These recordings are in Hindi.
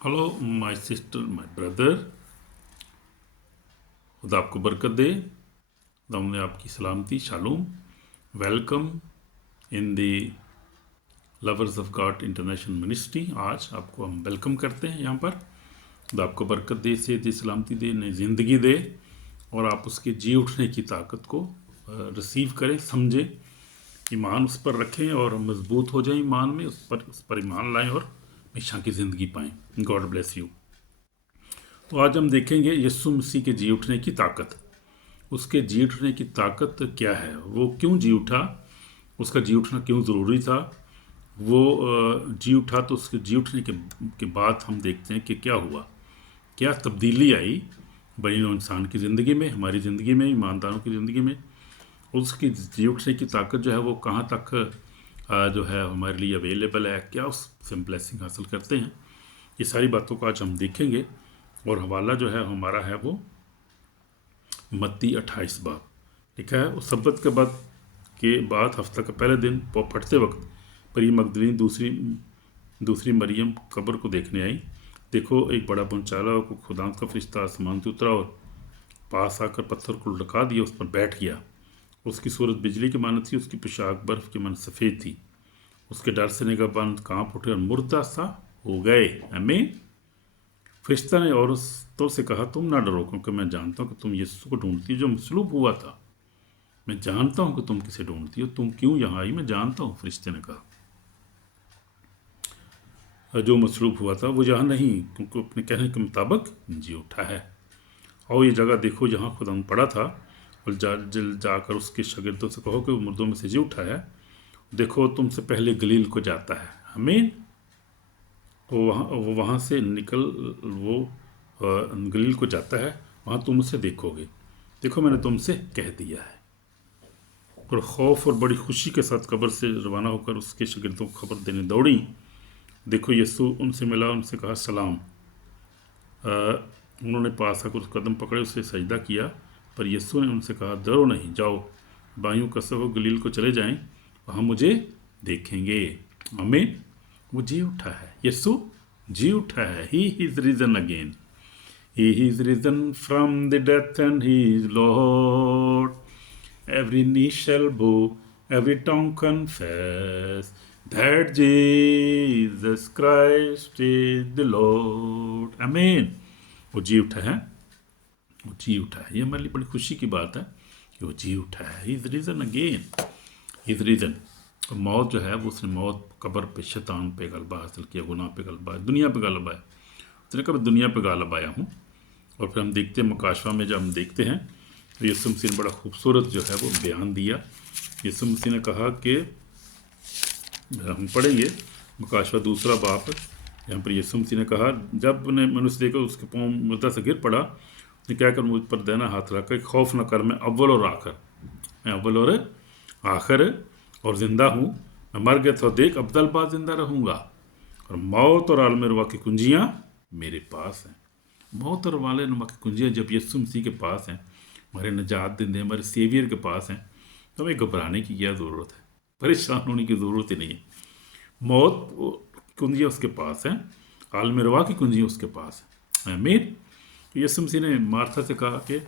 Hello my sister my brother. खुदा आपको बरकत दे। खुदा ने आपकी सलामती shalom. Welcome in the Lovers of God International Ministry. आज आपको हम वेलकम करते हैं यहाँ पर। खुदा आपको बरकत दे, सेहत दी, सलामती दे, नई ज़िंदगी दे और आप उसके जी उठने की ताकत को रिसीव करें, समझें, ईमान उस पर रखें और मजबूत हो जाएं ईमान में, उस पर ईमान लाएं और हमेशा की ज़िंदगी पाएं। God bless you. तो आज हम देखेंगे यीशु मसीह के जी उठने की ताकत। उसके जी उठने की ताकत क्या है, वो क्यों जी उठा, उसका जी उठना क्यों ज़रूरी था। वो जी उठा तो उसके जी उठने के बाद हम देखते हैं कि क्या हुआ, क्या तब्दीली आई बनी नौ इंसान की ज़िंदगी में, हमारी ज़िंदगी में, ईमानदारों की ज़िंदगी में। उसकी जी उठने की ताकत जो है वो कहाँ तक जो है हमारे लिए अवेलेबल है, क्या उससे हम ब्लेसिंग हासिल करते हैं। ये सारी बातों को आज हम देखेंगे और हवाला जो है हमारा है वो मत्ती 28 बाब लिखा है। उस सब्बत के बाद हफ्ता का पहले दिन फटते वक्त मरियम मगदलीनी दूसरी मरियम कब्र को देखने आई। देखो, एक बड़ा भूचाला को खुदा का फरिश्ता आसमान से उतरा और पास आकर पत्थर को लटका दिया, उस पर बैठ गया। उसकी सूरत बिजली की मानत थी, उसकी पोशाक बर्फ की मानत सफ़ेद थी। उसके डर से निगाहबान कांप उठे और मुर्दा सा हो गए। हमें फरिश्ता ने औरतों से कहा, तुम ना डरो, क्योंकि मैं जानता हूँ कि तुम यीशु को ढूंढती हो जो मसलूब हुआ था। मैं जानता हूँ कि तुम किसे ढूंढती हो, तुम क्यों यहाँ आई मैं जानता हूँ। फरिश्ते ने कहा, जो मसलूब हुआ था वो यहाँ नहीं, क्योंकि अपने कहने के मुताबिक जी उठा है। और ये जगह देखो जहाँ खुदा पड़ा था, और जाकर उसके शागिर्दों से कहो कि वो मुर्दों में से जी उठा है। देखो, तुमसे पहले गलील को जाता है। हमें वो वहाँ से निकल वो गलील को जाता है, वहाँ तुम उसे देखोगे। देखो, मैंने तुमसे कह दिया है। और खौफ और बड़ी खुशी के साथ कब्र से रवाना होकर उसके शागिर्दों को खबर देने दौड़ी। देखो, यीशु उनसे मिला, उनसे कहा सलाम। उन्होंने पास आकर उस कदम पकड़े, उसे सजदा किया। पर यीशु ने उनसे कहा, डरो नहीं, जाओ बाइयों कसर हो गलील को चले जाएं, वहाँ मुझे देखेंगे। हमें वो जी उठा है, यीशु जी उठा है। He is risen again, he is risen from the death and he is Lord. Every knee shall bow, every tongue confess that Jesus Christ is the Lord. Amen. वो जी उठा है, वो जी उठा है। ये हमारे लिए बड़ी खुशी की बात है कि वो जी उठा है। He is risen again, he is risen. और मौत जो है वो उसने मौत कब्र पे, शैतान पे गलबा हासिल किया, गुनाह पे गलबा, दुनिया पे गलबा है। उसने कहा दुनिया पे गालब आया हूँ। और फिर हम देखते हैं मुकाशवा में, जब हम देखते हैं तो यीशु मसीह ने बड़ा खूबसूरत जो है वो बयान दिया। यीशु मसीह ने कहा कि हम पढ़ेंगे मुकाशवा 2 बाब, यहाँ पर यीशु मसीह ने कहा, जब ने मनुष्य देखा उसके पाँव मुर्दा से गिर पड़ा, उसने क्या कर मुझ पर देना हाथ रखा, खौफ न कर, मैं अव्वल और आखिर, मैं अव्वल और आखिर और ज़िंदा हूँ। मैं मर गया था, देख अब्दल बाद ज़िंदा रहूँगा, और मौत और आलम रुआ की कुंजियाँ मेरे पास हैं। मौत और वाले नुमा की कुंजियाँ जब यीशु मसीह के पास हैं, हमारे निजात देने हमारे सेवियर के पास हैं, तो हमें घबराने की क्या ज़रूरत है, परेशान होने की ज़रूरत ही नहीं है। मौत कुंजियाँ उसके पास हैं, आलम रुआ की कुंजियाँ उसके पास हैं। आमीन। यीशु मसीह ने मार्था से कहा कि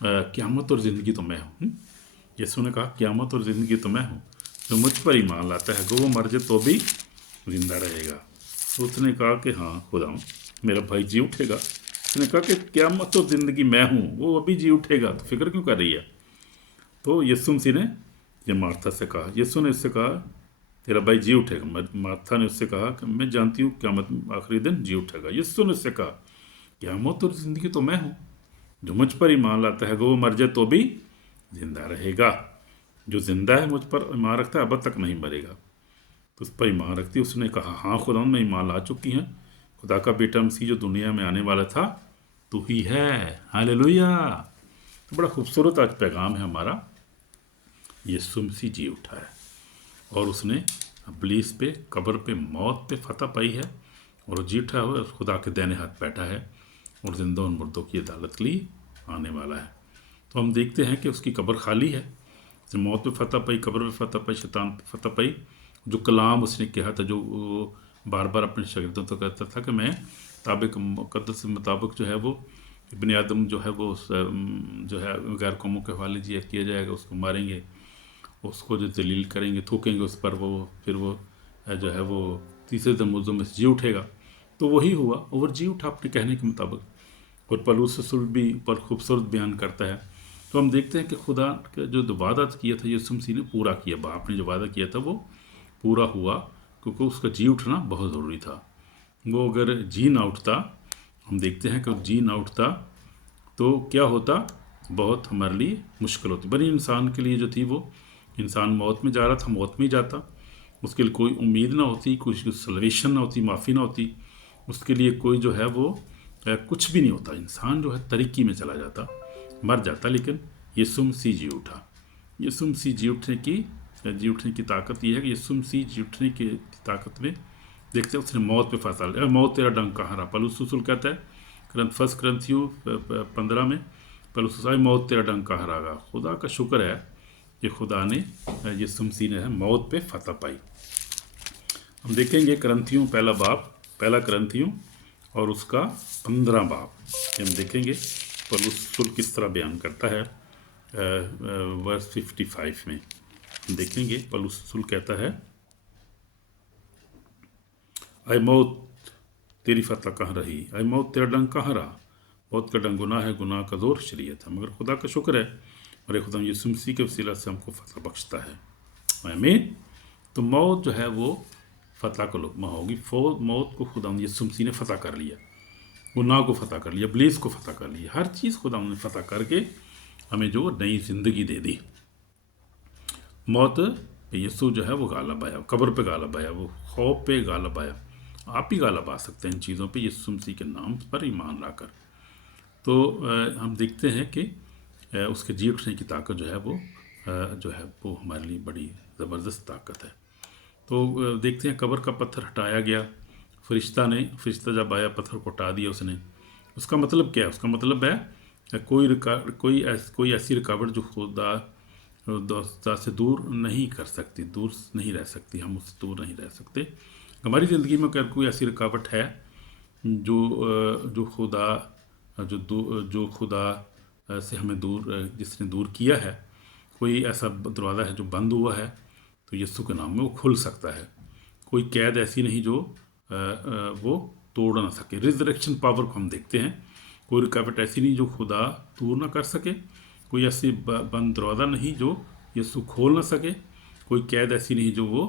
क़यामत और ज़िंदगी तो मैं हूँ। यीशु ने कहा क़यामत और ज़िंदगी तो मैं हूँ, जो मुझ पर ईमान लाता है वो मर जाए तो भी ज़िंदा रहेगा। तो उसने कहा कि हाँ खुदा, मेरा भाई जी उठेगा। उसने कहा कि क़यामत और ज़िंदगी मैं हूँ, वो अभी जी उठेगा, तो फिक्र क्यों कर रही है। तो यीशु मसीह ने ये मार्था से कहा, यीशु ने उससे कहा तेरा भाई जी उठेगा। मार्था ने उससे कहा कि मैं जानती हूँ क़यामत आखिरी दिन जी उठेगा। यीशु ने उससे कहा क़यामत और ज़िंदगी तो मैं हूँ, जो मुझ पर ईमान लाता है वो मर जाए तो भी जिंदा रहेगा। जो जिंदा है मुझ पर ईमान रखता है अब तक नहीं मरेगा। तो उस पर ईमान रखती, उसने कहा हाँ खुदा, मैं ईमान ला चुकी हैं, खुदा का बेटा मसीह जो दुनिया में आने वाला था तू ही है। हालेलुया। तो बड़ा खूबसूरत आज पैगाम है हमारा। यीशु मसीह जी उठा है और उसने इब्लीस पे, कब्र पे, मौत पे फतह पाई है, और जी उठा हुआ खुदा के दाहिने हाथ बैठा है और जिंदा और मुर्दों की अदालत के लिए आने वाला है। तो हम देखते हैं कि उसकी कब्र खाली है। उसने मौत पे फतह पाई, कब्र पे फतह पाई, शैतान पे फतह पाई। जो कलाम उसने कहा था, जो बार बार अपने शागिर्दों तो कहता था कि मैं ताबिक मुक़द्दस के मुताबिक जो है वो इब्ने आदम जो है वो जो है गैर कौमों के हवाले जिया किया जाएगा, उसको मारेंगे, उसको जो दलील करेंगे, थूकेंगे उस पर, वो फिर वो जो है वो तीसरे दिन मुर्दों में से जी उठेगा। तो वही हुआ और जी उठा अपने कहने के मुताबिक। और पलूस रसूल भी पर खूबसूरत बयान करता है। तो हम देखते हैं कि खुदा का जो वादा किया था यीशु मसीह ने पूरा किया, बाप ने जो वादा किया था वो पूरा हुआ, क्योंकि उसका जी उठना बहुत ज़रूरी था। वो अगर जी ना उठता, हम देखते हैं कि जी ना उठता तो क्या होता, बहुत हमारे लिए मुश्किल होती। बनी इंसान के लिए जो थी वो इंसान मौत में जा रहा था, मौत में ही जाता, उसके लिए कोई उम्मीद ना होती, कुछ सल्वेशन ना होती, माफ़ी ना होती, उसके लिए कोई जो है वो कुछ भी नहीं होता। इंसान जो है तरीकी में चला जाता, मर जाता। लेकिन यीशु मसीह जी उठा। यीशु मसीह जी उठने की ताकत ये है कि यीशु मसीह जी उठने की ताकत में देखते हैं उसने मौत पे फंसा लिया। मौत तेरा डंक कहाँ रहा, पौलुस रसूल कहता है फर्स्ट करंथियों 15 में, पौलुस रसूल मौत तेरा डंक कहाँ रहा। खुदा का शुक्र है कि खुदा ने यीशु मसीह ने मौत पे फतह पाई। हम देखेंगे करंथियों पहला करंथियों और उसका 15 बाब हम देखेंगे पौलुस रसूल किस तरह बयान करता है। वर्स 55 में हम देखेंगे पौलुस रसूल कहता है, आए मौत तेरी फतह कहाँ रही, आए मौत तेरा डंक कहाँ रहा। मौत का डंक गुनाह है, गुनाह का जोर शरीयत है, मगर खुदा का शुक्र है और खुदा यीशु मसीह के वसीला से हमको फतह बख्शता है। आमीन। तो मौत जो है वो फतह को लुकमा होगी। मौत को खुदा यीशु मसीह ने फतह कर लिया, गुनाह को फतह कर लिया, इब्लीस को फतह कर लिया, हर चीज़ खुदा ने फतह करके हमें जो नई ज़िंदगी दे दी। मौत पे यीशु जो है वो गालब आया, कब्र पे गालब आया, वो खौफ पे गालब आया। आप ही गालब आ सकते हैं इन चीज़ों पे यीशु मसीह के नाम पर ईमान लाकर। तो हम देखते हैं कि उसके जी उठने की ताकत जो है वो हमारे लिए बड़ी ज़बरदस्त ताकत है। तो देखते हैं कब्र का पत्थर हटाया गया, फरिश्ता जब आया पत्थर को हटा दिया उसने। उसका मतलब क्या है? उसका मतलब है कोई ऐसी रुकावट जो खुदा से दूर नहीं कर सकती, दूर नहीं रह सकती, हम उससे दूर नहीं रह सकते। हमारी ज़िंदगी में अगर कोई ऐसी रुकावट है जो खुदा से हमें जिसने दूर किया है, कोई ऐसा दरवाज़ा है जो बंद हुआ है, तो यीशु के नाम में वो खुल सकता है। कोई कैद ऐसी नहीं जो वो तोड़ ना सके। रिजरेक्शन पावर को हम देखते हैं, कोई रुकावट ऐसी नहीं जो खुदा दूर ना कर सके, कोई ऐसी बंद दरवाज़ा नहीं जो यीशु खोल ना सके, कोई कैद ऐसी नहीं जो वो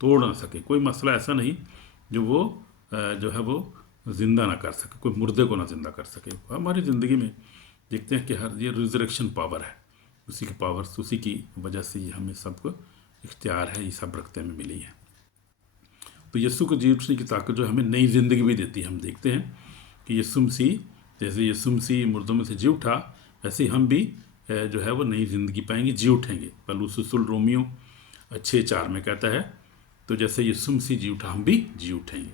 तोड़ ना सके, कोई मसला ऐसा नहीं जो वो जो है वो ज़िंदा ना कर सके, कोई मुर्दे को ना ज़िंदा कर सके। हमारी ज़िंदगी में देखते हैं कि हर ये रिजरेक्शन पावर है, उसी की पावर, उसी की वजह से ये हमें सबको इख्तियार है, ये सब रखते में मिली है। तो यीशु को जी उठने की ताकत जो हमें नई ज़िंदगी भी देती है। हम देखते हैं कि यीशु मसीह, जैसे यीशु मसीह मुर्दों में से जी उठा, वैसे हम भी जो है वो नई ज़िंदगी पाएंगे, जी उठेंगे। पौलुस रसूल रोमियो 6:4 में कहता है, तो जैसे यीशु मसीह जी उठा हम भी जी उठेंगे।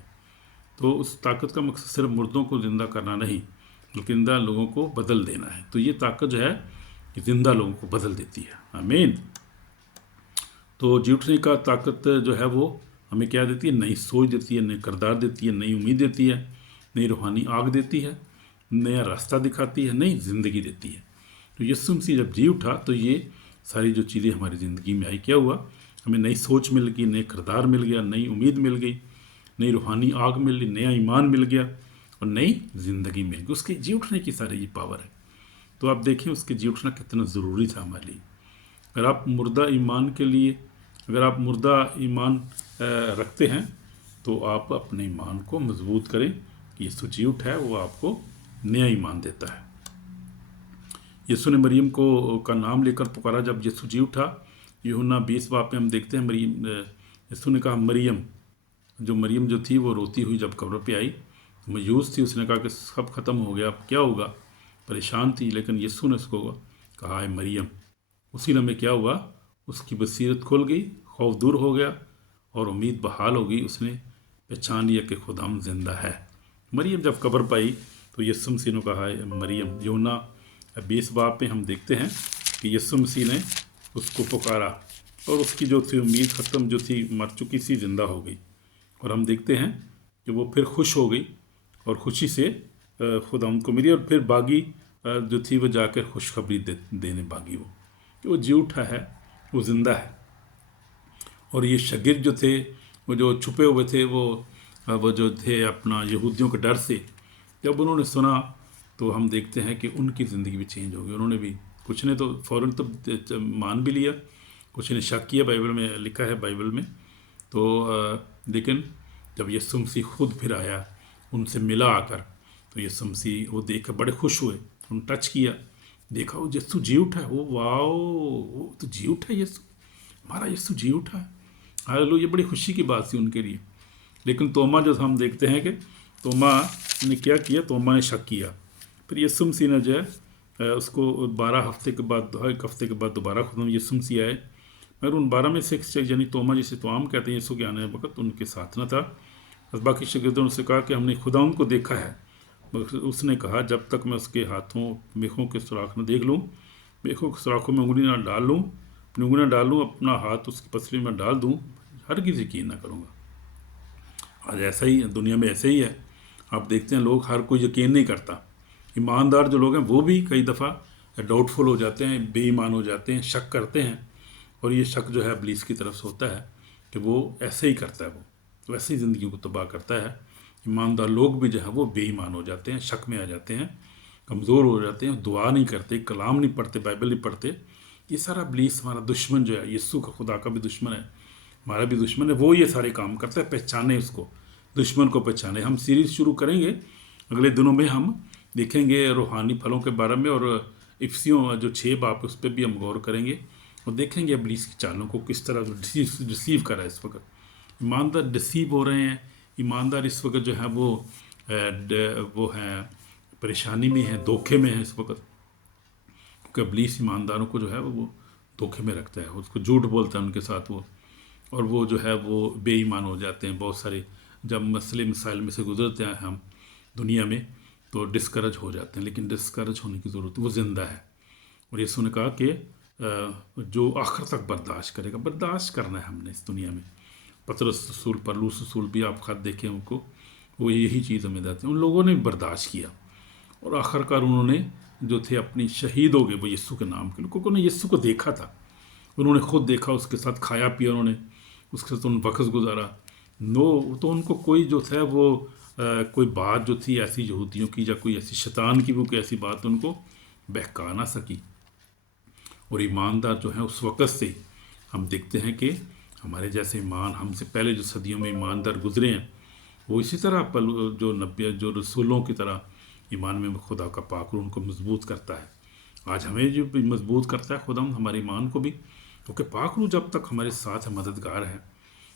तो उस ताकत का मकसद सिर्फ मुर्दों को ज़िंदा करना नहीं, बल्कि ज़िंदा लोगों को बदल देना है। तो ये ताकत जो है कि ज़िंदा लोगों को बदल देती है। आमीन। तो जी उठने का ताकत जो है वो हमें क्या देती है? नई सोच देती है, नई किरदार देती है, नई उम्मीद देती है, नई रूहानी आग देती है, नया रास्ता दिखाती है, नई ज़िंदगी देती है। तो यीशु मसीह जब जी उठा तो ये सारी जो चीज़ें हमारी ज़िंदगी में आई, क्या हुआ? हमें नई सोच मिल गई, नए किरदार मिल गया, नई उम्मीद मिल गई, नई रूहानी आग मिल गई, नया ईमान मिल गया और नई ज़िंदगी मिल गई। उसके जी उठने की सारी ये पावर है। तो आप देखें उसके जी उठना कितना ज़रूरी था हमारे लिए। अगर आप मुर्दा ईमान रखते हैं तो आप अपने ईमान को मजबूत करें कि यीशु जी उठा है, वो आपको नया ईमान देता है। यीशु ने मरियम का नाम लेकर पुकारा जब यीशु जी उठा। यूहन्ना 20 बाब में हम देखते हैं यीशु ने कहा मरियम जो थी वो रोती हुई जब कब्र पे आई, मयूस थी, उसने कहा कि सब खत्म हो गया, अब क्या होगा, परेशान थी। लेकिन यीशु ने उसको कहा है मरियम। उसी लम्हे क्या हुआ? उसकी बसीरत खुल गई, खौफ दूर हो गया और उम्मीद बहाल हो गई। उसने पहचान लिया कि खुदाम जिंदा है। मरियम जब कब्र पाई तो यीशु मसीह ने कहा है मरियम। यूहन्ना 20 बाब में हम देखते हैं कि यीशु मसीह ने उसको पुकारा और उसकी जो थी उम्मीद ख़त्म जो थी, मर चुकी सी, जिंदा हो गई। और हम देखते हैं कि वो फिर खुश हो गई और खुशी से खुदा उनको मिली, और फिर बागी जो थी वो जाकर खुशखबरी देने भागी वो कि वो जी उठा है, वो ज़िंदा है। और ये शागिर्द जो थे, वो जो छुपे हुए थे, वो जो थे अपना यहूदियों के डर से, जब उन्होंने सुना तो हम देखते हैं कि उनकी ज़िंदगी भी चेंज हो गई। उन्होंने भी, कुछ ने तो फ़ौरन तो मान भी लिया, कुछ ने शक किया, बाइबल में लिखा है बाइबल में। तो लेकिन जब यीशु मसीह खुद फिर आया, उनसे मिला आकर, तो यीशु मसीह वो देख कर बड़े खुश हुए। उन टच किया, देखा वो यीशु जी उठा है, वो वाओ, वो तो जी उठा है यीशु, हमारा यीशु जी उठा है। हालेलुया, ये बड़ी खुशी की बात थी उनके लिए। लेकिन तोमा जो हम देखते हैं कि तोमा ने क्या किया, तोमा ने शक किया। फिर यीशु मसीह ने जो है उसको 12 हफ्ते के बाद, 1 हफ्ते के बाद दोबारा खुद यीशु मसीह आए, मगर उन 12 में से एक यानी तोमा जिसे तो आम कहते हैं, यीशु के आने वक्त उनके साथ न था। बस बाकी शागिर्दों ने उससे कहा कि हमने खुदा उनको देखा है। उसने कहा, जब तक मैं उसके हाथों मेखों के सुराख न देख लूँ, मेखों के सुराखों में उंगली ना डाल लूँ, अपनी उंगली ना डाल लूँ, अपना हाथ उसकी पसली में डाल दूँ, हर किसी यकीन ना करूँगा। आज ऐसा ही दुनिया में ऐसे ही है। आप देखते हैं लोग, हर कोई यकीन नहीं करता। ईमानदार जो लोग हैं वो भी कई दफ़ा डाउटफुल हो जाते हैं, बेईमान हो जाते हैं, शक करते हैं। और ये शक जो है इब्लीस की तरफ से होता है कि वो ऐसे ही करता है, वो वैसे ही ज़िंदगी को तबाह करता है। ईमानदार लोग भी जो है वो बेईमान हो जाते हैं, शक में आ जाते हैं, कमज़ोर हो जाते हैं, दुआ नहीं करते, कलाम नहीं पढ़ते, बाइबल नहीं पढ़ते। ये सारा इब्लीस हमारा दुश्मन जो है, यीशु का खुदा का भी दुश्मन है, हमारा भी दुश्मन है, वो ये सारे काम करता है। पहचाने उसको, दुश्मन को पहचाने। हम सीरीज़ शुरू करेंगे अगले दिनों में, हम देखेंगे रूहानी फलों के बारे में, और इफ्सियों जो 6 बाप उस पर भी हम गौर करेंगे और देखेंगे इब्लीस की चालों को किस तरह डिसीव कर रहा है। इस वक्त ईमानदार डिसीव हो रहे हैं। ईमानदार इस वक्त जो है वो हैं परेशानी में है, धोखे में है इस वक्त, क्योंकि इब्लीस ईमानदारों को जो है वो धोखे में रखता है, उसको झूठ बोलता है उनके साथ वो, और वो जो है वो बेईमान हो जाते हैं। बहुत सारे जब मसले मसाइल में से गुजरते हैं हम दुनिया में, तो डिस्करेज हो जाते हैं। लेकिन डिस्करेज होने की ज़रूरत, वो ज़िंदा है। और यीशु ने कहा कि जो आखिर तक बर्दाश्त करेगा, बर्दाश्त करना है हमने इस दुनिया में। पतरस रसूल, पौलुस रसूल भी आप खत देखें उनको, वो यही चीज़ हमें देते हैं। उन लोगों ने बर्दाश्त किया और आखिरकार उन्होंने जो थे अपनी शहीद हो गए, वो यीशु के नाम के। लोगों ने यीशु को देखा था, उन्होंने खुद देखा, उसके साथ खाया पिया उन्होंने, उसके साथ उन्होंने वक्त गुजारा। तो उनको कोई जो था वो कोई बात जो थी ऐसी यहूदियों की या कोई ऐसी शैतान की, वो कोई ऐसी बात उनको बहका ना सकी। और ईमानदार जो है उस वक़्त से हम देखते हैं कि हमारे जैसे ईमान, हमसे पहले जो सदियों में ईमानदार गुजरे हैं, वो इसी तरह जो नबी, जो रसूलों की तरह ईमान में खुदा का पाक उनको मजबूत करता है। आज हमें जो भी मजबूत करता है खुदा हमारे ईमान को भी, क्योंकि पाक रूह जब तक हमारे साथ मददगार है,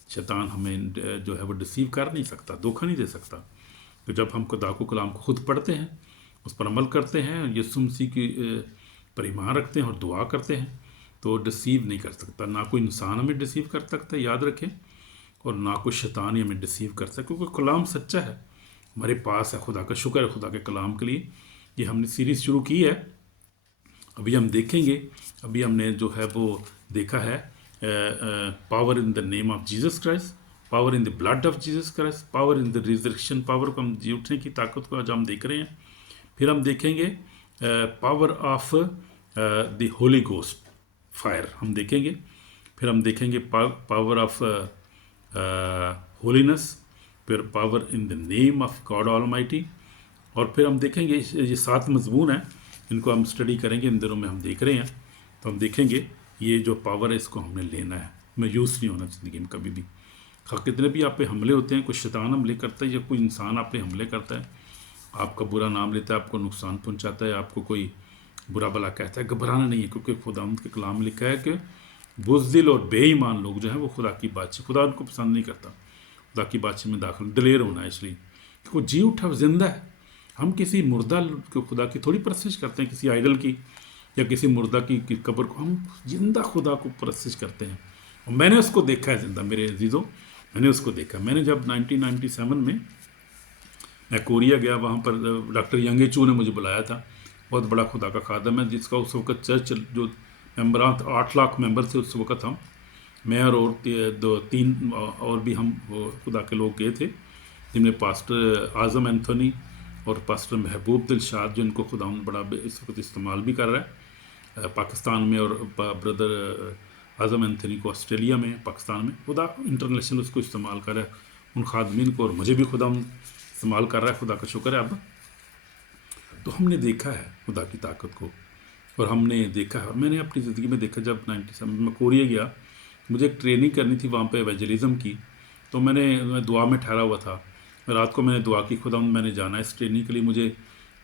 शैतान हमें जो है वो डिसीव कर नहीं सकता, धोखा नहीं दे सकता। तो जब हम खुदा को कलाम को खुद पढ़ते हैं, उस पर अमल करते हैं, यीशु मसीह की पर ईमान रखते हैं और दुआ करते हैं, तो डिसीव नहीं कर सकता। ना कोई इंसान हमें डिसीव कर सकता है, याद रखें, और ना कोई शैतान ही हमें डिसीव कर सकता, क्योंकि कलाम सच्चा है, हमारे पास है। खुदा का शुक्र है खुदा के कलाम के लिए। ये हमने सीरीज़ शुरू की है, अभी हम देखेंगे। अभी हमने जो है वो देखा है power in the name of Jesus Christ, power in the blood of Jesus Christ, power in the resurrection, power को, हम जी उठने की ताकत को आज हम देख रहे हैं। फिर हम देखेंगे power of the Holi ghost fire, हम देखेंगे। फिर हम देखेंगे पावर ऑफ होलीनेस, फिर power in the name of God almighty. और फिर हम देखेंगे ये 7 मजमून हैं, इनको हम स्टडी करेंगे, इन दिनों में हम देख रहे हैं। तो हम देखेंगे ये जो पावर है इसको हमने लेना है, मायूस नहीं होना ज़िंदगी में कभी भी। कितने भी आप पे हमले होते हैं, कोई शैतान हमले करता है या कोई इंसान आप पे हमले करता है, आपका बुरा नाम लेता है, आपको नुकसान पहुंचाता है, आपको कोई बुरा भला कहता है, घबराना नहीं है, क्योंकि खुदावंद के कलाम में लिखा है कि बुज़दिल और बेईमान लोग जो हैं वो खुदा की बादशाह, खुदा उनको पसंद नहीं करता। खुदा की बादशाह में दाखिल दिलेर होना है, इसलिए क्योंकि जी उठा जिंदा है। हम किसी मुर्दा खुदा की थोड़ी परस्तिश करते हैं, किसी आइडल की या किसी मुर्दा की कब्र को, हम जिंदा खुदा को परस्तिश करते हैं। और मैंने उसको देखा है जिंदा, मेरे अजीज़ों, मैंने उसको देखा। मैंने जब 1997 में मैं कोरिया गया, वहाँ पर डॉक्टर यंगेचू ने मुझे बुलाया था, बहुत बड़ा खुदा का खादम है, जिसका उस वक्त चर्च जो मेंबर 8 लाख मेंबर थे उस वक्त हम, मैं और दो तीन और भी हम खुदा के लोग गए थे, जिनमें पास्टर आज़म एंथोनी और पास्टर महबूब दिलशाद, जिनको खुदा बड़ा इस वक्त इस्तेमाल भी कर रहा है पाकिस्तान में, और ब्रदर आज़म एंथोनी को ऑस्ट्रेलिया में, पाकिस्तान में खुदा इंटरनेशनल उसको इस्तेमाल कर रहा है, उन खादमीन को, और मुझे भी खुदा इस्तेमाल कर रहा है, खुदा का शुक्र है। अब तो हमने देखा है खुदा की ताकत को, और हमने देखा है, और मैंने अपनी ज़िंदगी में देखा, जब 97 में मैं कोरिया गया, मुझे एक ट्रेनिंग करनी थी वहाँ पे एवेंजलिज्म की, तो मैं दुआ में ठहरा हुआ था। रात को मैंने दुआ की, खुदा मैंने जाना है इस ट्रेनिंग के लिए, मुझे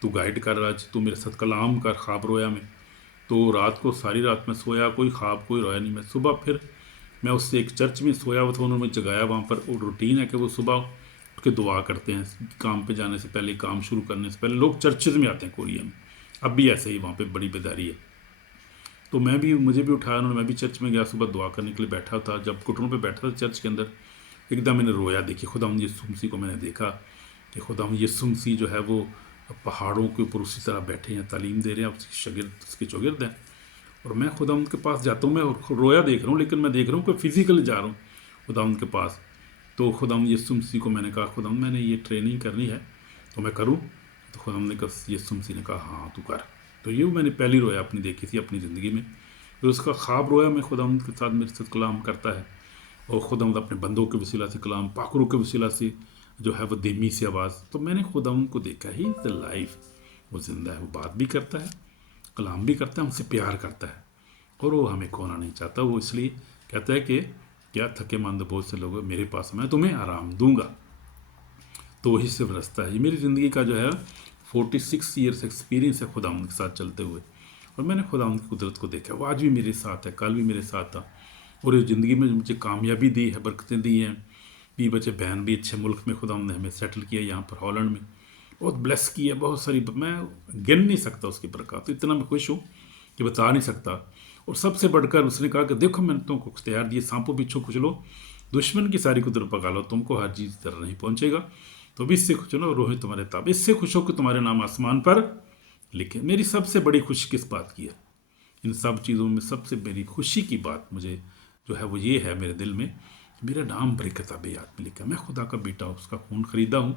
तू गाइड कर, आज तू मेरे साथ कलाम कर ख्वाब रोया में। तो रात को सारी रात में सोया, कोई ख्वाब कोई रोया नहीं। मैं सुबह फिर मैं उससे एक चर्च में सोया हुआ था, उन्होंने मुझे जगाया। वहाँ पर वो रूटीन है कि वो सुबह उठ के दुआ करते हैं, काम पे जाने से पहले, काम शुरू करने से पहले लोग चर्चेज में आते हैं कोरिया में। अब भी ऐसे ही वहाँ पे बड़ी बेदारी है। तो मुझे भी उठाया उन्होंने, मैं भी चर्च में गया, सुबह दुआ करने के लिए बैठा था। जब घुटनों पे बैठा था चर्च के अंदर, एकदम मैंने रोया। देखिए खुदा यीशु मसीह को मैंने देखा कि खुदा यीशु मसीह जो है वो पहाड़ों के ऊपर उसी तरह बैठे हैं, तालीम दे रहे हैं, उसकी शागिर्द उसके चौगिर्द हैं। और मैं खुदा उनके पास जाता हूँ, मैं रोया देख रहा हूँ, लेकिन मैं देख रहा हूँ कि फिज़िकली जा रहा हूँ खुदा उनके पास। तो खुदा यीशु मसीह को मैंने कहा, खुदा मैंने ये ट्रेनिंग करनी है, तो मैं करूँ? तो खुदा ने कहा, यीशु मसीह ने कहा हाँ तू कर। तो ये मैंने पहली रोया अपनी देखी थी अपनी ज़िंदगी में। फिर उसका ख्वाब रोया मैं, खुदा के साथ मेरे साथ कलाम करता है, और खुदा अपने बंदों के वसीला से कलाम, पाखरों के वसीला से जो है वो धीमी सी आवाज़। तो मैंने खुदा को देखा, ही द लाइफ, वो ज़िंदा है, वो बात भी करता है, कलाम भी करता है, हमसे प्यार करता है, और वो हमें खोना नहीं चाहता। वो इसलिए कहता है कि क्या थके मंद बहुत से लोग मेरे पास, मैं तुम्हें आराम दूंगा। तो वही सिर्फ रास्ता है। ये मेरी ज़िंदगी का जो है 46 ईयर्स एक्सपीरियंस है खुदा के साथ चलते हुए, और मैंने खुदा की कुदरत को देखा। वो आज भी मेरे साथ है, कल भी मेरे साथ था, और इस ज़िंदगी में मुझे कामयाबी दी है, बरकतें दी हैं, भी बच्चे बहन भी अच्छे मुल्क में खुदा ने हमें सेटल किया, यहाँ पर हॉलैंड में बहुत ब्लेस किया, बहुत सारी, मैं गिन नहीं सकता उसकी बरकत। तो इतना मैं खुश हूँ कि बता नहीं सकता। और सबसे बढ़कर उसने कहा कि देखो मैंने तुमको तैयार दिए, सांपों पीछू कुचलो, दुश्मन की सारी कुदरत पका लो, तुमको हर चीज़ तरह नहीं पहुँचेगा। तो भी इससे खुश हो ना, रोहे तुम्हारे ताब, इससे खुश हो कि तुम्हारे नाम आसमान पर लिखे। मेरी सबसे बड़ी खुशी किस बात की है? इन सब चीज़ों में सबसे मेरी खुशी की बात मुझे जो है वो ये है, मेरे दिल में मेरा नाम बड़ी किताबे याद में लिखा। मैं खुदा का बेटा, उसका खून ख़रीदा हूँ,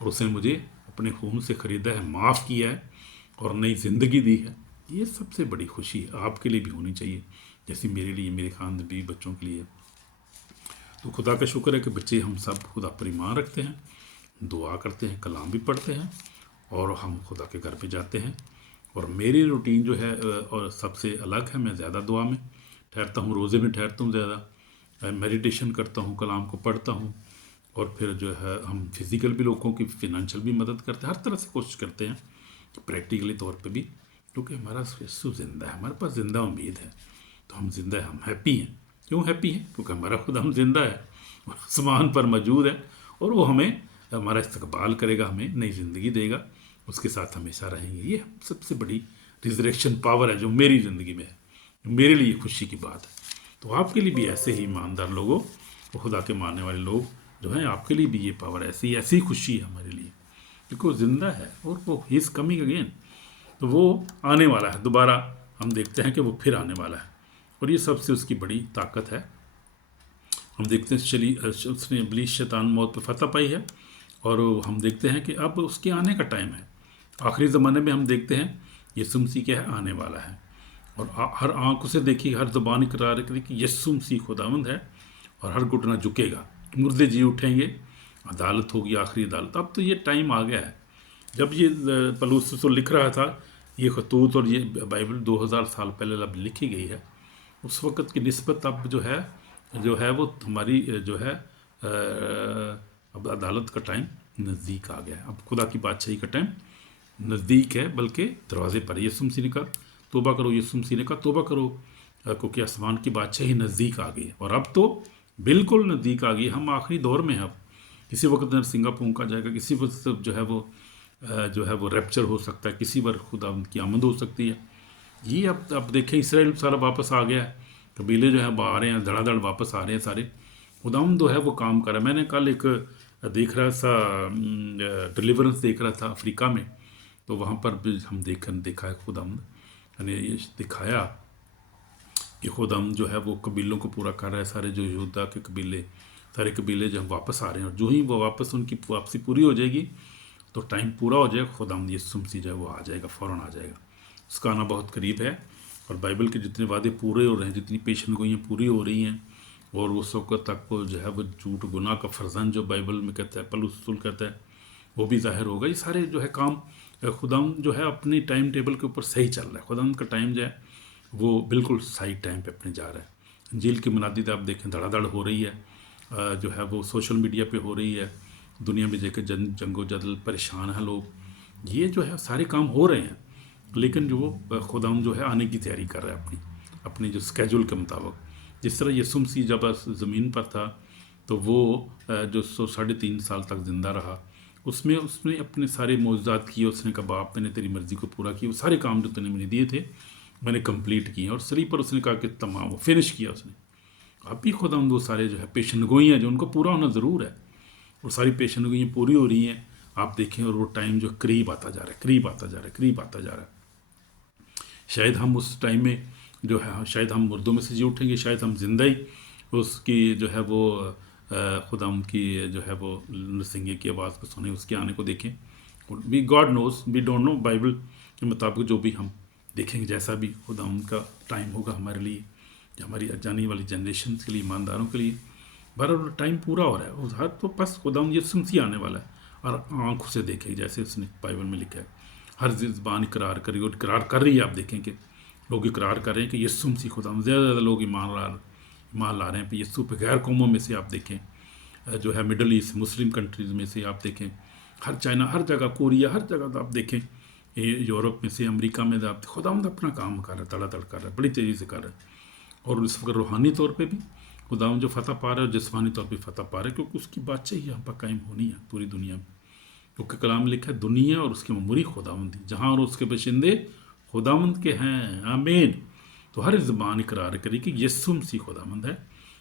और उसने मुझे अपने खून से ख़रीदा है, माफ़ किया है, और नई ज़िंदगी दी है। ये सबसे बड़ी खुशी है, आपके लिए भी होनी चाहिए, जैसे मेरे लिए, मेरे खानदान भी बच्चों के लिए। तो खुदा का शुक्र है कि बच्चे हम सब खुदा पर ईमान रखते हैं, दुआ करते हैं, कलाम भी पढ़ते हैं, और हम खुदा के घर पे जाते हैं। और मेरी रूटीन जो है और सबसे अलग है। मैं ज़्यादा दुआ में ठहरता हूँ, रोज़े में ठहरता हूँ ज़्यादा, मेडिटेशन करता हूँ, कलाम को पढ़ता हूँ, और फिर जो है हम फिज़िकल भी लोगों की फिनंशियल भी मदद करते हैं, हर तरह से कोशिश करते हैं, प्रैक्टिकली तौर पे भी, क्योंकि हमारा यीशु ज़िंदा है, हमारे पास ज़िंदा उम्मीद है। तो हम ज़िंदा हैं, हम हैप्पी हैं। क्यों हैप्पी हैं? क्योंकि हमारा खुदा हम ज़िंदा है, और आसमान पर मौजूद है, और वो हमें हमारा इस्तकबाल करेगा, हमें नई ज़िंदगी देगा, उसके साथ हमेशा रहेंगे। ये सबसे बड़ी रिजरेक्शन पावर है जो मेरी ज़िंदगी में है, मेरे लिए खुशी की बात है। तो आपके लिए भी ऐसे ही ईमानदार लोगों, वो खुदा के मानने वाले लोग जो हैं, आपके लिए भी ये पावर ऐसी ऐसी खुशी है हमारे लिए, क्योंकि वो ज़िंदा है, और वो ही इज़ कमिंग अगेन। तो वो आने वाला है दोबारा, हम देखते हैं कि वो फिर आने वाला है, और ये सबसे उसकी बड़ी ताकत है। हम देखते हैं चली उसने इब्लीस शैतान मौत पर फतह पाई है, और हम देखते हैं कि अब उसके आने का टाइम है। आखिरी ज़माने में हम देखते हैं यीशु मसीह क्या है, आने वाला है, और हर आँख उसे देखी, हर ज़बान इकरार करेगी कि यीशु मसीह खुदावंद है, और हर घुटना झुकेगा, मुर्दे जी उठेंगे, अदालत होगी, आखिरी अदालत। अब तो ये टाइम आ गया है। जब ये पलूस तो लिख रहा था ये खतूत, और ये बाइबल 2000 साल पहले जब लिखी गई है, उस वक़्त की निस्बत अब जो है वो हमारी जो है अब अदालत का टाइम नज़दीक आ गया है। अब खुदा की बादशाही का टाइम नज़दीक है, बल्कि दरवाजे पर। यीशु मसीह ने कहा तौबा करो, यीशु मसीह ने कहा तौबा करो, क्योंकि आसमान की बादशाही नज़दीक आ गई। और अब तो बिल्कुल नज़दीक आ गई, हम आखिरी दौर में हैं। अब किसी वक्त नरसिंगा फूंका जाएगा, किसी वक्त जो है वो रैप्चर हो सकता है, किसी बार खुदा उनकी आमद हो सकती है। ये अब देखें, इसराइल सारा वापस आ गया है, कबीले जो है वो आ रहे हैं, धड़ाधड़ वापस आ रहे हैं सारे। खुदाम जो है वो काम कर रहा है। मैंने कल एक देख रहा था, डिलीवरेंस देख रहा था अफ्रीका में, तो वहाँ पर भी हम देखा है खुदाम ने ये दिखाया कि खुदाम जो है वो कबीलों को पूरा कर रहा है, सारे जो यहूदा के कबीले, सारे कबीले जो वापस आ रहे हैं, और जो ही वो वापस उनकी वापसी पूरी हो जाएगी तो टाइम पूरा हो जाएगा, खुदाम यीशु मसीह जो है वो आ जाएगा, फ़ौरन आ जाएगा। उसका आना बहुत करीब है। और बाइबल के जितने वादे पूरे हो रहे हैं, जितनी पेशन गोइयाँ पूरी हो रही हैं, और उस वक्त तक वो जो है वो झूठ गुनाह का फर्जन जो बाइबल में कहता है, पलूस रसूल कहता है, वो भी ज़ाहिर होगा। ये सारे जो है काम खुदाम जो है अपनी टाइम टेबल के ऊपर सही चल रहा है। खुदाम का टाइम जो है वो बिल्कुल सही टाइम पे अपने जा रहा है। इंजील की मुनादी आप देखें धड़ाधड़ हो रही है, जो है वो सोशल मीडिया पे हो रही है, दुनिया में देखे जंगो जदल, परेशान हैं लोग। ये जो है सारे काम हो रहे हैं, लेकिन जो खुदाम जो है आने की तैयारी कर रहा है अपनी अपनी जो स्केजूल के मुताबिक। जिस तरह यीशु मसीह जब ज़मीन पर था तो वो जो 3.5 साल तक ज़िंदा रहा, उसमें उसने अपने सारे मौजूदात किए। उसने कहा बाप मैंने तेरी मर्ज़ी को पूरा किया, वो सारे काम जो तूने मुझे दिए थे मैंने कंप्लीट किए। और सलीब पर उसने कहा कि तमाम वो फिनिश किया उसने। अब भी खुदा वो सारे जो है पेशन गोई हैं जो उनको पूरा होना ज़रूर है, और सारी पेशन गोइयाँ पूरी हो रही हैं आप देखें। और वो टाइम जो करीब आता जा रहा है, करीब आता जा रहा है, करीब आता जा रहा है। शायद हम उस टाइम में जो है, शायद हम मुर्दों में से जी उठेंगे, शायद हम जिंदा ही उसकी जो है वो खुदा की जो है वो नरसिंगे की आवाज़ को सुने, उसके आने को देखें। और we God knows, we don't know, Bible के मुताबिक जो भी हम देखेंगे, जैसा भी खुदा उनका टाइम होगा हमारे लिए, हमारी जाने वाली जनरेशन के लिए, ईमानदारों के लिए। बहरहाल टाइम पूरा हो रहा है, उस हर तो बस खुदा यीशु मसीह आने वाला है। और आंखों से देखें जैसे उसने बाइबल में लिखा है, हर ज़बान इकरार करेगी, और इकरार कर रही है। आप देखें कि लोग इकरार कर रहे हैं कि यीशु मसीह खुदा, ज़्यादा ज़्यादा लोग ईमान ला रहे हैं यीशु पे। गैर कौमों में से आप देखें, जो है मिडल ईस्ट मुस्लिम कंट्रीज़ में से आप देखें, हर चाइना, हर जगह कोरिया, हर जगह आप देखें, यूरोप में से, अमेरिका में आप खुदावंद अपना काम कर रहा है, तड़ातड़ कर रहा है, बड़ी तेज़ी से कर रहा है। और इस वक्त रूहानी तौर पे भी खुदावंद जो फतह पा रहा है, जिस्मानी तौर पे फतह पा रहा है, क्योंकि उसकी बादशाही यहाँ पर कायम होनी है पूरी दुनिया में। क्योंकि कलाम में लिखा है दुनिया और उसकी ममूरी खुदावंदी, जहाँ और उसके बशिंदे खुदावंद के हैं, आमीन। तो हर ज़बान इकरार करी कि यीशु मसीह खुदावंद है,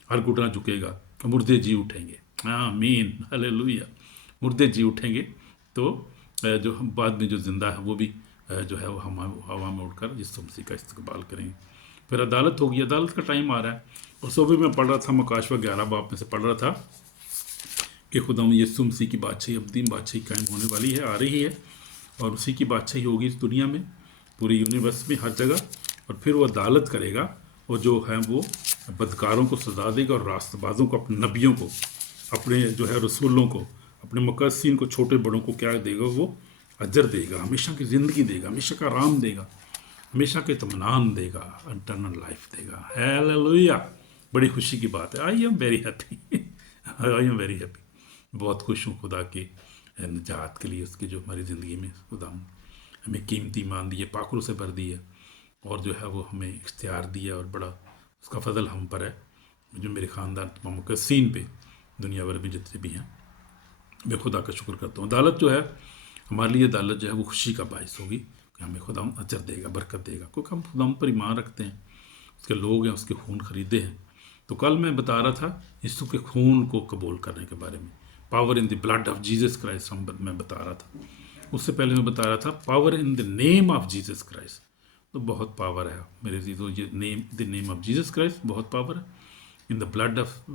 हर घुटना झुकेगा, मुर्दे जी उठेंगे, आमीन, हालेलुया। मुर्दे जी उठेंगे तो जो हम बाद में जो ज़िंदा है वो भी जो है वो हम हवा में उड़कर यीशु मसीह का इस्तकबाल करेंगे। फिर अदालत होगी, अदालत का टाइम आ रहा है। और सो भी मैं पढ़ रहा था, मुकाशवा 11 बाब में से पढ़ रहा था कि खुदा यीशु मसीह की बादशाही, अब्दीन बादशाही कायम होने वाली है, आ रही है। और उसी की बादशाही होगी इस दुनिया में, पूरी यूनिवर्स में, हर जगह। और फिर वो अदालत करेगा, और जो है वो बदकारों को सजा देगा, और रास्तबाजों को, अपने नबियों को, अपने जो है रसूलों को, अपने मुकद्दसीन को, छोटे बड़ों को क्या देगा, वो अजर देगा, हमेशा की ज़िंदगी देगा, हमेशा का आराम देगा, हमेशा के इत्मीनान देगा, इंटरनल लाइफ देगा। हालेलुया। बड़ी खुशी की बात है। I am very happy, I am very happy. बहुत खुश हूँ खुदा के निजात के लिए, उसकी जो हमारी ज़िंदगी में खुदा हमें कीमती मान दी है, पाखुरों से भर दी है, और जो है वो हमें इख्तियार दिया, और बड़ा उसका फजल हम पर है, जो मेरे ख़ानदान तमाम मुकद्दसीन पे दुनिया भर में जितने भी हैं, मैं खुदा का शुक्र करता हूँ। अदालत जो है हमारे लिए, अदालत जो है वो खुशी का बायस होगी कि हमें खुदा अजर देगा, बरकत देगा, क्योंकि हम खुदा पर ईमान रखते हैं, उसके लोग हैं, उसके खून खरीदे हैं। तो कल मैं बता रहा था यीशु के खून को कबूल करने के बारे में, power in the blood of Jesus Christ मैं बता रहा था। उससे पहले मैं बता रहा था power in the name of Jesus Christ. तो बहुत पावर है मेरे जी, तो ये the name of Jesus Christ बहुत पावर है। In the blood of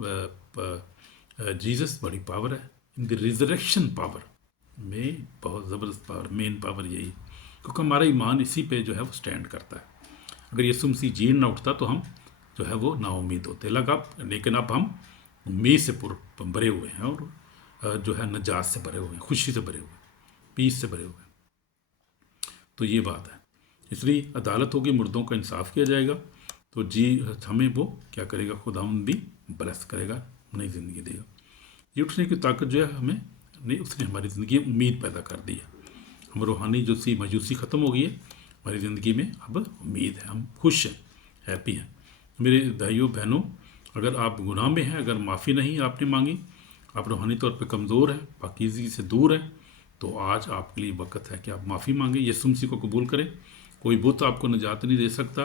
Jesus बड़ी पावर है। इन द रिजरेक्शन पावर में बहुत ज़बरदस्त पावर, मेन पावर यही, क्योंकि हमारा ईमान इसी पे जो है वो स्टैंड करता है। अगर यीशु मसीह जी ना उठता तो हम जो है वो नाउम्मीद होते लगा, लेकिन अब हम उम्मीद से भरे हुए हैं, और जो है नजात से भरे हुए हैं, खुशी से भरे हुए हैं, पीस से भरे हुए हैं। तो ये बात है। इसलिए अदालत होगी, मुर्दों का इंसाफ किया जाएगा, तो जी हमें वो क्या करेगा, खुदावंद भी ब्लेस करेगा, नई ज़िंदगी देगा। ये उठने की ताकत जो है हमें नहीं, उसने हमारी ज़िंदगी में उम्मीद पैदा कर दी है। हम रूहानी जो सी मायूसी ख़त्म हो गई है हमारी ज़िंदगी में, अब उम्मीद है, हम खुश हैं, हैप्पी हैं। मेरे भाइयों बहनों, अगर आप गुनाह में हैं, अगर माफ़ी नहीं आपने मांगी, आप रूहानी तौर पे कमज़ोर हैं, पाकीज़गी से दूर हैं, तो आज आपके लिए वक्त है कि आप माफ़ी मांगें, यीशु मसीह को कबूल करें। कोई बुत आपको निजात नहीं दे सकता,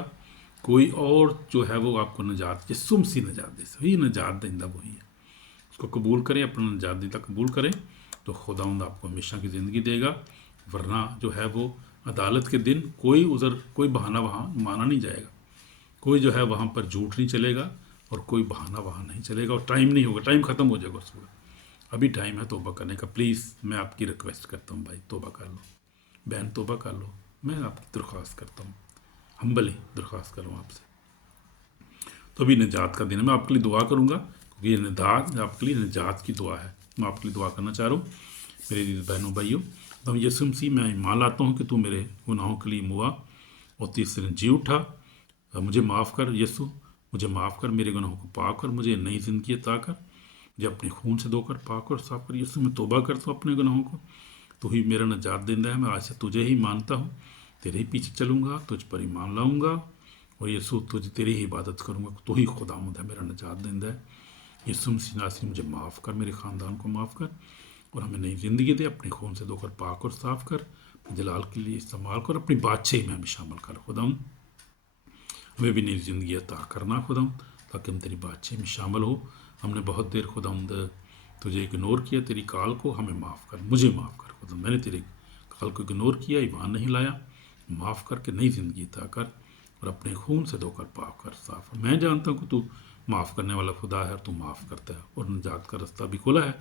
कोई और जो है वो आपको निजात, यीशु मसीह निजात दे सकता, वही निजात देंदा वही है। उसको कबूल करें, अपना निजात देता कबूल करें, तो खुदावंद आपको हमेशा की ज़िंदगी देगा। वरना जो है वो अदालत के दिन कोई उज़र, कोई बहाना वहाँ माना नहीं जाएगा, कोई जो है वहाँ पर झूठ नहीं चलेगा और कोई बहाना वहाँ नहीं चलेगा और टाइम नहीं होगा, टाइम ख़त्म हो जाएगा उसका। अभी टाइम है तौबा करने का। प्लीज़ मैं आपकी रिक्वेस्ट करता हूँ भाई, तौबा कर लो, बहन तौबा कर लो। मैं आपकी दरख्वास्त करता हूँ, हम्बली दरख्वास्त कर रहा हूँ आपसे। तो अभी निजात का दिन है, मैं आपके लिए दुआ करूँगा क्योंकि ये निजात आपके लिए निजात की दुआ है। मैं आपके लिए दुआ करना चाह रहा हूँ मेरे बहनों भाइयों। तो यीशु मसीह, मैं ईमान लाता हूँ कि तू मेरे गुनाहों के लिए मुआ और तीसरे दिन जी उठा। मुझे माफ़ कर यीशु, मुझे माफ़ कर, मेरे गुनाहों को पाक कर, मुझे नई ज़िंदगी अता कर, मुझे अपने खून से धोकर पाक और साफ कर। यीशु मैं तौबा करता हूँ अपने गुनाहों को, तू ही मेरा निजात देंदा है। मैं आज से तुझे ही मानता हूँ, तेरे ही पीछे चलूँगा, तुझ पर ईमान लाऊँगा और यीशु तुझे तेरी ही इबादत करूँगा। तू ही खुदावंद है, मेरा निजात देंदा है। यीशु मसीह नासरी मुझे माफ़ कर, मेरे ख़ानदान को माफ़ कर और हमें नई ज़िंदगी दे। अपने खून से धोकर पाक और साफ कर, जलाल के लिए इस्तेमाल कर, अपनी बादशाही में हमें शामिल कर खुदावंद। हमें भी नई ज़िंदगी अता करना खुदावंद, ताकि हम तेरी बादशाही में शामिल हो। हमने बहुत देर खुदावंद तुझे इग्नोर किया, तेरी कॉल को, हमें माफ़ कर, मुझे माफ़ कर खुदा। मैंने तेरे कॉल को इग्नोर किया, ईमान नहीं लाया। माफ़ करके नई ज़िंदगी अता कर और अपने खून से धोकर पाक कर साफ। मैं जानता हूँ कि तू माफ़ करने वाला खुदा है और तू माफ़ करता है और निजात का रास्ता भी खुला है।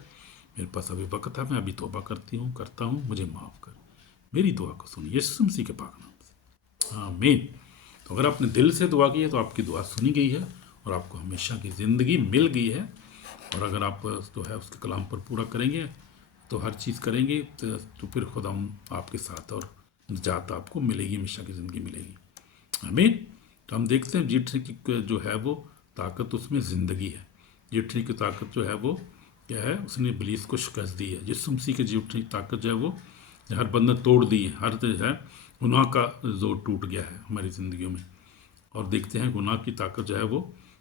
मेरे पास अभी वक्त है, मैं अभी तौबा करता हूँ, मुझे माफ़ कर। मेरी दुआ को सुन यीशु मसीह के पाक नाम से, आमीन। तो अगर आपने दिल से दुआ की है तो आपकी दुआ सुनी गई है और आपको हमेशा की ज़िंदगी मिल गई है। और अगर आप जो है उसके कलाम पर पूरा करेंगे तो हर चीज़ करेंगे तो फिर खुदा आपके साथ और निजात आपको मिलेगी, हमेशा की ज़िंदगी मिलेगी, आमीन। तो हम देखते हैं जीतने की जो है वो ताकत, उसमें ज़िंदगी है। जीतने की ताकत जो है वो क्या है, उसने इब्लीस को शिकस्त दी है। यीशु मसीह के जीतने की ताकत जो है वो हर बंधन तोड़ दी है, हर जो है गुनाह का जोर टूट गया है हमारी ज़िंदगियों में। और देखते हैं गुनाह की ताकत जो है वो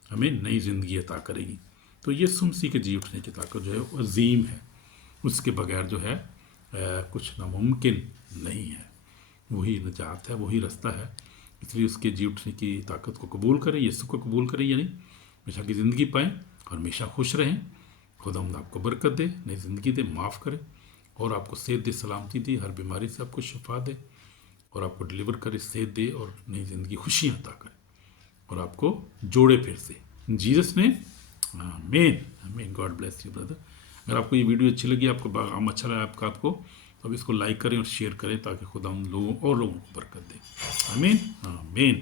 हमें नई ज़िंदगी अता करेगी। तो यीशु मसीह के जी उठने की ताकत जो है वो अजीम है, उसके बगैर जो है कुछ नामुमकिन नहीं है। वही निजात है, वही रास्ता है। इसलिए उसके जी उठने की ताकत को कबूल करें, यीशु को कबूल करें, यानी हमेशा की ज़िंदगी पाएँ और हमेशा खुश रहें। खुदा आपको बरकत दे, नई ज़िंदगी दे, माफ़ करे और आपको सेहत दे, सलामती दे, हर बीमारी से आपको शिफा दे और आपको डिलीवर करे, सेहत दे और नई ज़िंदगी खुशियाँ अता करे और आपको जोड़े फिर से जीसस ने, आमीन आमीन। God bless you brother. अगर आपको ये वीडियो अच्छी लगी, आपको काम अच्छा लगा आपको तो अब इसको लाइक करें और शेयर करें ताकि खुदा उन लोगों और लोगों को बरकत दे, आमीन आमीन।